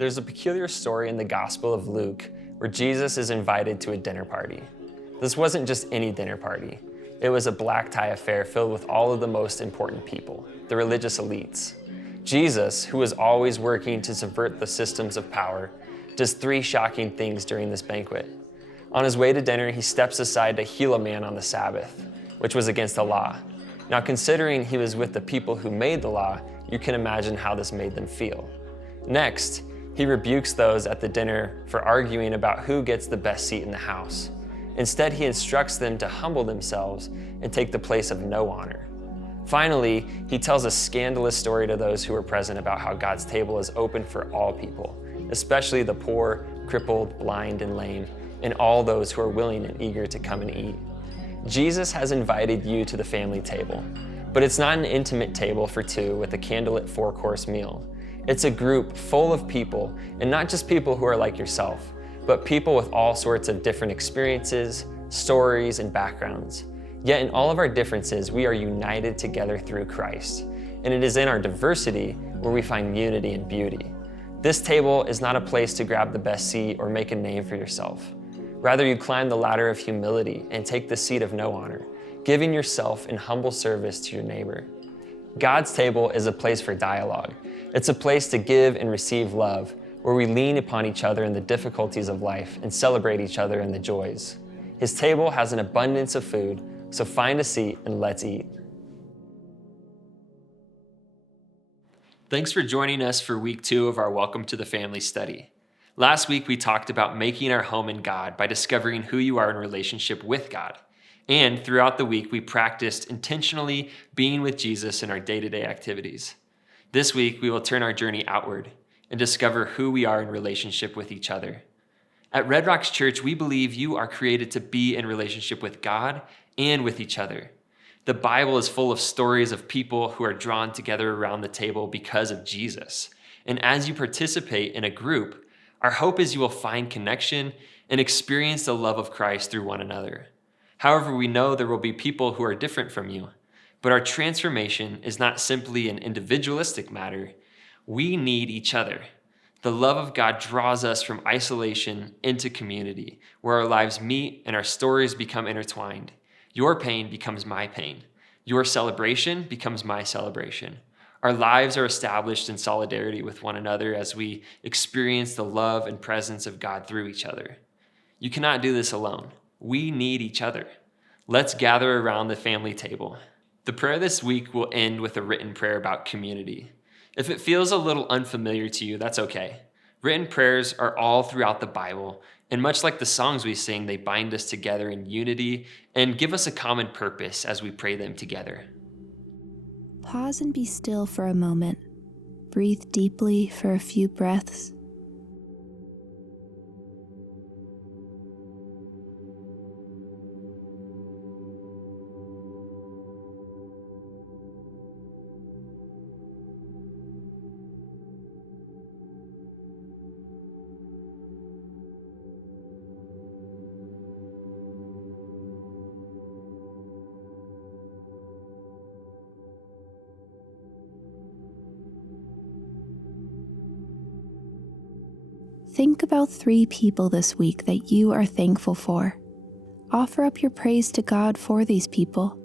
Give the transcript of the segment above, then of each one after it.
There's a peculiar story in the Gospel of Luke where Jesus is invited to a dinner party. This wasn't just any dinner party. It was a black tie affair filled with all of the most important people, the religious elites. Jesus, who was always working to subvert the systems of power, does three shocking things during this banquet. On his way to dinner, he steps aside to heal a man on the Sabbath, which was against the law. Now, considering he was with the people who made the law, you can imagine how this made them feel. Next, he rebukes those at the dinner for arguing about who gets the best seat in the house. Instead, he instructs them to humble themselves and take the place of no honor. Finally, he tells a scandalous story to those who were present about how God's table is open for all people, especially the poor, crippled, blind, and lame, and all those who are willing and eager to come and eat. Jesus has invited you to the family table, but it's not an intimate table for two with a candlelit four-course meal. It's a group full of people, and not just people who are like yourself, but people with all sorts of different experiences, stories, and backgrounds. Yet in all of our differences, we are united together through Christ, and it is in our diversity where we find unity and beauty. This table is not a place to grab the best seat or make a name for yourself. Rather, you climb the ladder of humility and take the seat of no honor, giving yourself in humble service to your neighbor. God's table is a place for dialogue. It's a place to give and receive love, where we lean upon each other in the difficulties of life and celebrate each other in the joys. His table has an abundance of food, so find a seat and let's eat. Thanks for joining us for week 2 of our Welcome to the Family study. Last week, we talked about making our home in God by discovering who you are in relationship with God. And throughout the week, we practiced intentionally being with Jesus in our day-to-day activities. This week, we will turn our journey outward and discover who we are in relationship with each other. At Red Rocks Church, we believe you are created to be in relationship with God and with each other. The Bible is full of stories of people who are drawn together around the table because of Jesus. And as you participate in a group, our hope is you will find connection and experience the love of Christ through one another. However, we know there will be people who are different from you, but our transformation is not simply an individualistic matter. We need each other. The love of God draws us from isolation into community, where our lives meet and our stories become intertwined. Your pain becomes my pain. Your celebration becomes my celebration. Our lives are established in solidarity with one another as we experience the love and presence of God through each other. You cannot do this alone. We need each other. Let's gather around the family table. The prayer this week will end with a written prayer about community. If it feels a little unfamiliar to you, that's okay. Written prayers are all throughout the Bible, and much like the songs we sing, they bind us together in unity and give us a common purpose as we pray them together. Pause and be still for a moment. Breathe deeply for a few breaths. Think about 3 people this week that you are thankful for. Offer up your praise to God for these people.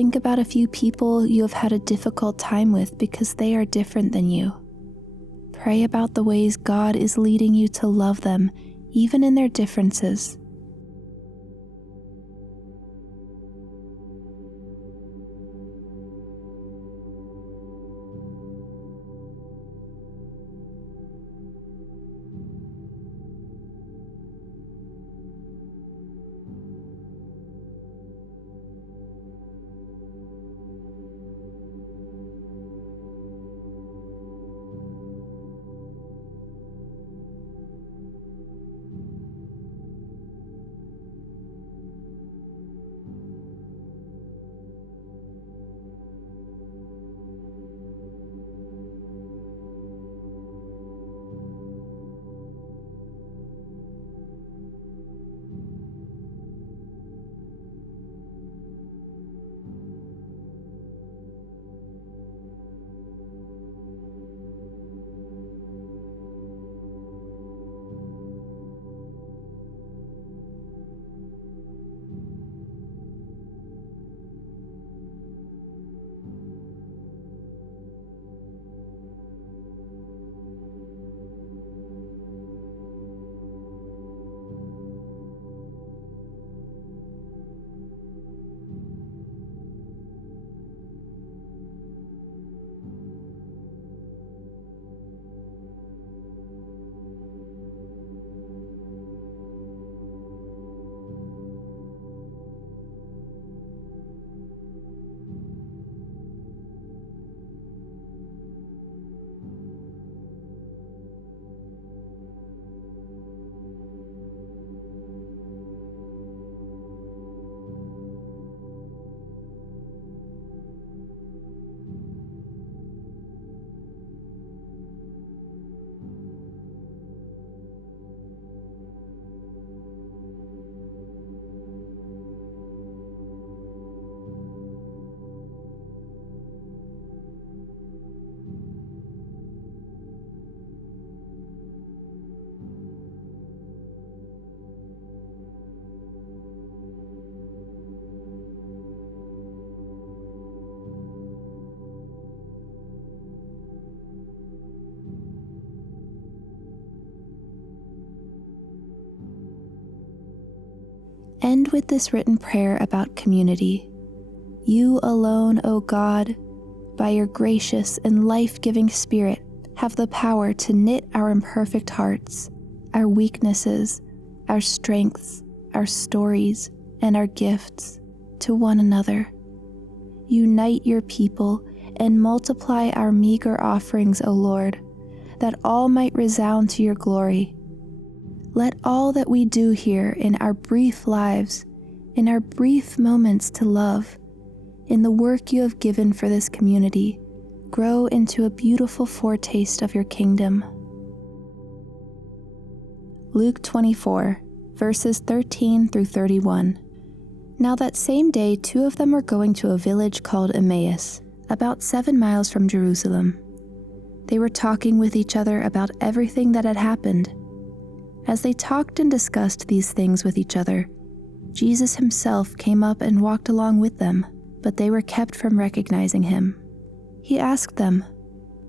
think about a few people you have had a difficult time with because they are different than you. Pray about the ways God is leading you to love them, even in their differences. End with this written prayer about community. You alone, O God, by your gracious and life-giving Spirit, have the power to knit our imperfect hearts, our weaknesses, our strengths, our stories, and our gifts to one another. Unite your people and multiply our meager offerings, O Lord, that all might resound to your glory. Let all that we do here in our brief lives, in our brief moments to love, in the work you have given for this community, grow into a beautiful foretaste of your kingdom. Luke 24, verses 13 through 31. Now that same day, 2 of them were going to a village called Emmaus, about 7 miles from Jerusalem. They were talking with each other about everything that had happened. As they talked and discussed these things with each other, Jesus himself came up and walked along with them, but they were kept from recognizing him. He asked them,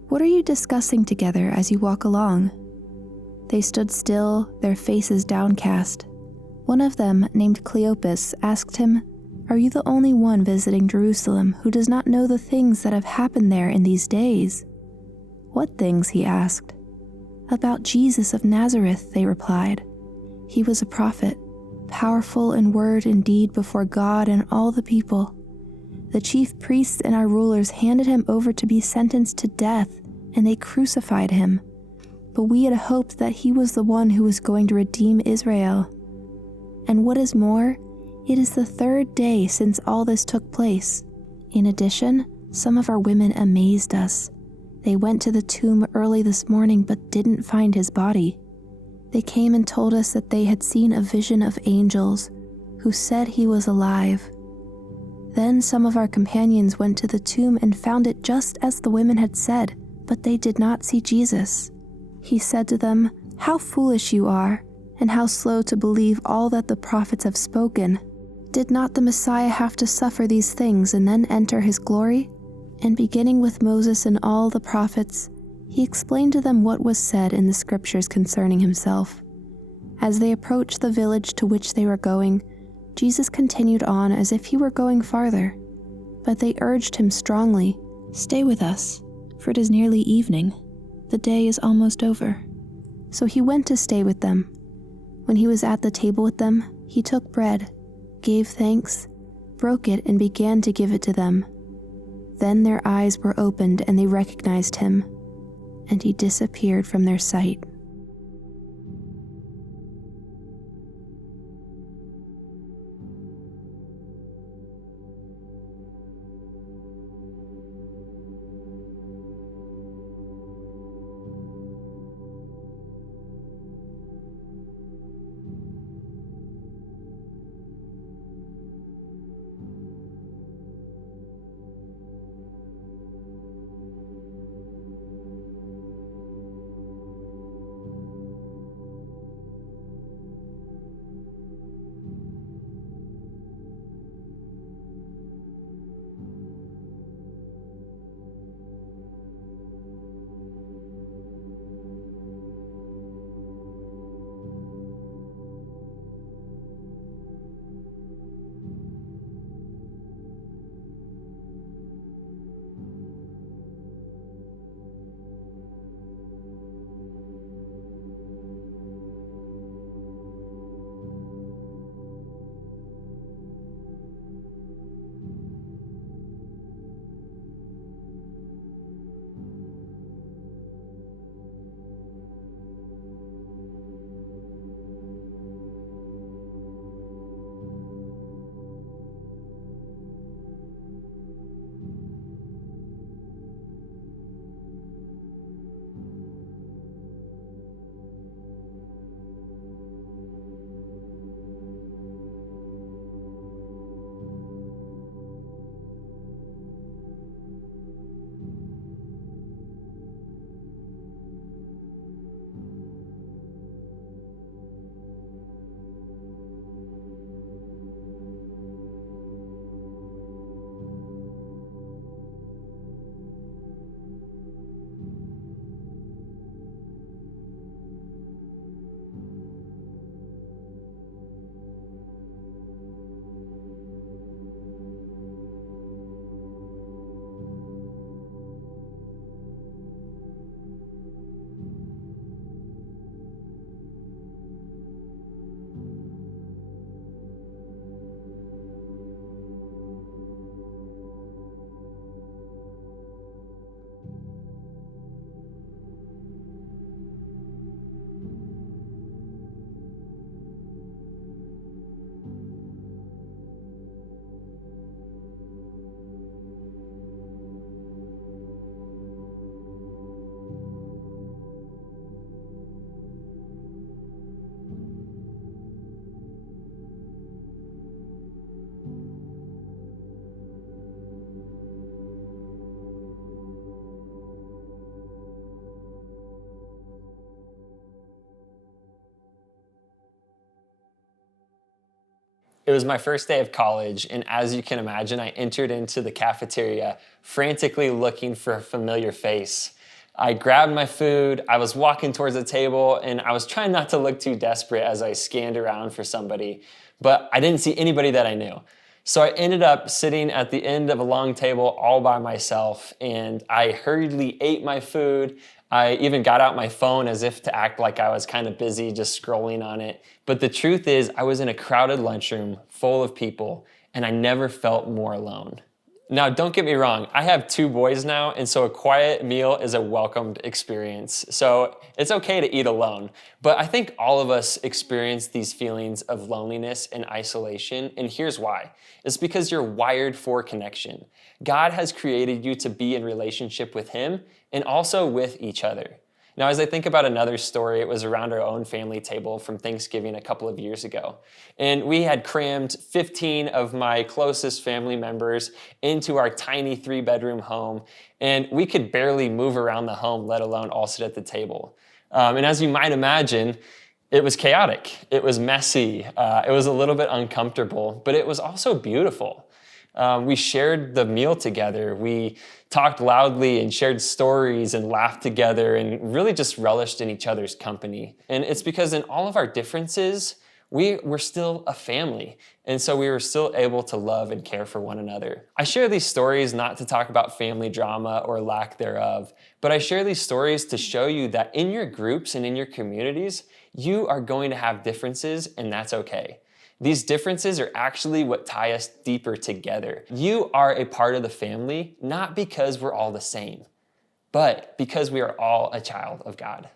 "What are you discussing together as you walk along?" They stood still, their faces downcast. One of them, named Cleopas, asked him, "Are you the only one visiting Jerusalem who does not know the things that have happened there in these days?" "What things?" he asked. "About Jesus of Nazareth," they replied. "He was a prophet, powerful in word and deed before God and all the people. The chief priests and our rulers handed him over to be sentenced to death, and they crucified him. But we had hoped that he was the one who was going to redeem Israel. And what is more, it is the 3rd day since all this took place. In addition, some of our women amazed us. They went to the tomb early this morning but didn't find his body. They came and told us that they had seen a vision of angels who said he was alive. Then some of our companions went to the tomb and found it just as the women had said, but they did not see Jesus." He said to them, "How foolish you are, and how slow to believe all that the prophets have spoken. Did not the Messiah have to suffer these things and then enter his glory? And beginning with Moses and all the prophets, he explained to them what was said in the scriptures concerning himself. As they approached the village to which they were going, Jesus continued on as if he were going farther. But they urged him strongly, "Stay with us, for it is nearly evening. The day is almost over." So he went to stay with them. When he was at the table with them, he took bread, gave thanks, broke it, and began to give it to them. Then their eyes were opened and they recognized him, and he disappeared from their sight. It was my first day of college, and as you can imagine, I entered into the cafeteria frantically looking for a familiar face. I grabbed my food, I was walking towards the table, and I was trying not to look too desperate as I scanned around for somebody, but I didn't see anybody that I knew. So I ended up sitting at the end of a long table all by myself, and I hurriedly ate my food. I even got out my phone as if to act like I was kind of busy just scrolling on it. But the truth is, I was in a crowded lunchroom full of people, and I never felt more alone. Now, don't get me wrong, I have 2 boys now, and so a quiet meal is a welcomed experience. So it's okay to eat alone, but I think all of us experience these feelings of loneliness and isolation, and here's why. It's because you're wired for connection. God has created you to be in relationship with Him and also with each other. Now, as I think about another story, it was around our own family table from Thanksgiving a couple of years ago. And we had crammed 15 of my closest family members into our tiny 3-bedroom home. And we could barely move around the home, let alone all sit at the table. And as you might imagine, It was chaotic. It was messy. It was a little bit uncomfortable, but it was also beautiful. We shared the meal together. We talked loudly and shared stories and laughed together and really just relished in each other's company. And it's because in all of our differences, we were still a family. And so we were still able to love and care for one another. I share these stories not to talk about family drama or lack thereof, but I share these stories to show you that in your groups and in your communities, you are going to have differences, and that's okay. These differences are actually what tie us deeper together. You are a part of the family, not because we're all the same, but because we are all a child of God.